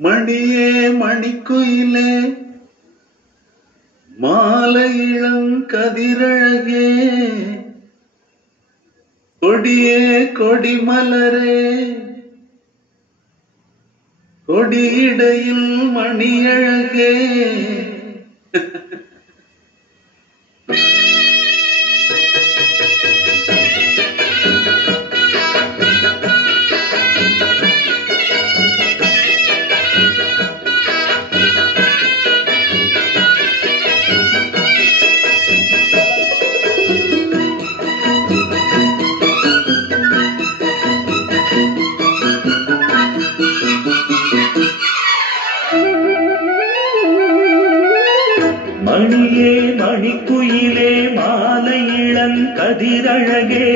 மணியே மணிக்குயிலே மாலை இளங்கதிரழகே கொடியே கொடிமலரே கொடியிடையில் மணியழகே மணியே மணிக்குயிலே மாலை இளங்கதிரழகே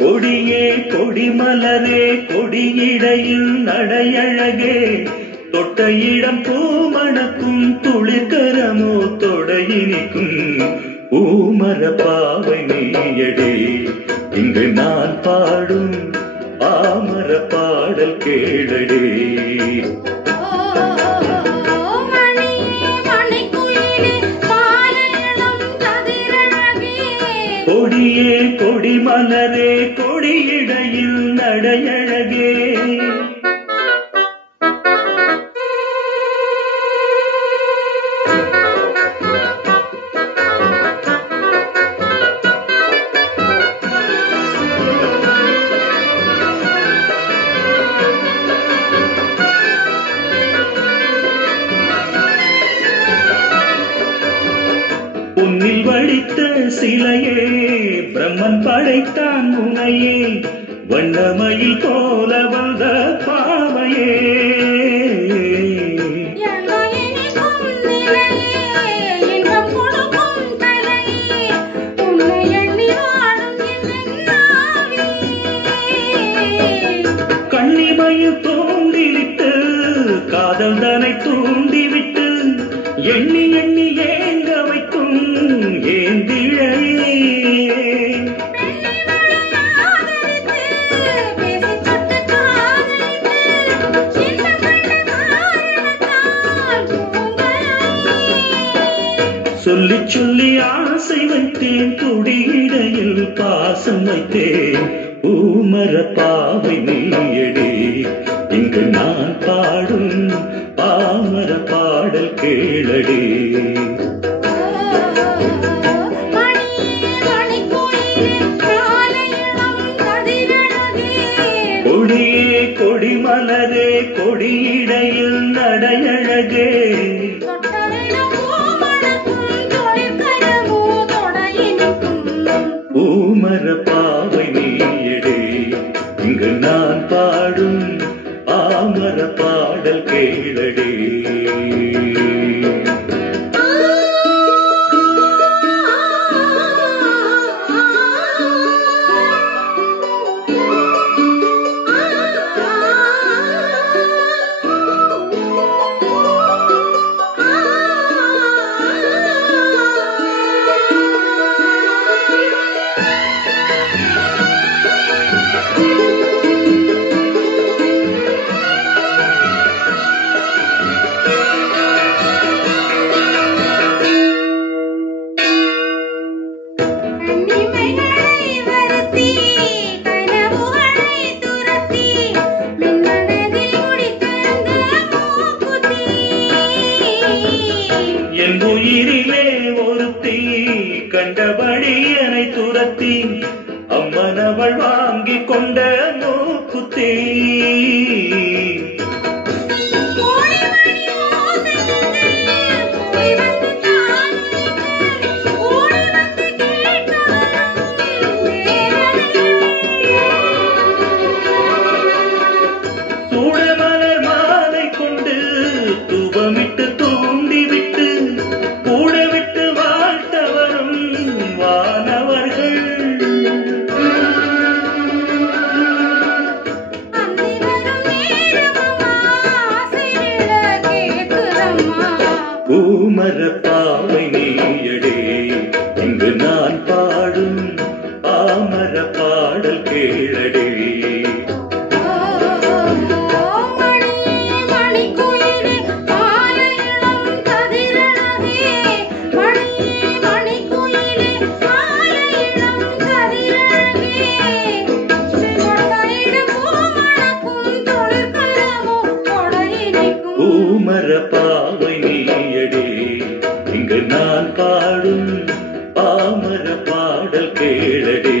கொடியே கொடிமலரே கொடியிடையில் நடையழகே தொட்ட இடம் பூமணக்கும் துளிர்கரமோ தொடையினிக்கும் பூமர பாவை நீயடே இங்கு நான் பாடும் பாமர பாடல் கேளடே. கொடியே கொடிமலரே கொடியிடையில் நடையழகே பொன்னில் வடித்த சிலையே பிரம்மன் படைத்தான் உனையே வண்ணமயில் போல வந்த பாவையே கண்ணிமையில் தோண்டிவிட்டு காதல் தனை தூண்டிவிட்டு எண்ணி எண்ணி ஏங்க வைக்கும் ஏந்திழையே சொல்லி சொல்லி ஆசை வைத்தேன் குடியிடையில் பாசம் வைத்தேன் பூமர பாவை நீயடே இங்கு நான் பாடும் பாமர பாடல் கேளடே. கொடியே கொடிமலரே கொடியிடையில் நடையழகே பூமர பாவை நீயடே இங்கு நான் பாடும் பாமர பாடல் கேளடே. என் உயிரிலே ஒருத்தி கண்டபடி என்னை துரத்தி அம்மனவள் வாங்கி கொண்ட மூக்குத்தி சூடமலர் மாலை கொண்டு தூபமிட்டு தூண்டிவிட்டு கூட விட்டு வாழ்த்த வரும் வானவர்கள் பூமர பாவை நீயடே இங்கு நான் பாடும் பாமர பாடல் கேளடே. மணிக்குயில் இங்கு நான் பாடும் பாமர பாடல் கேளடி.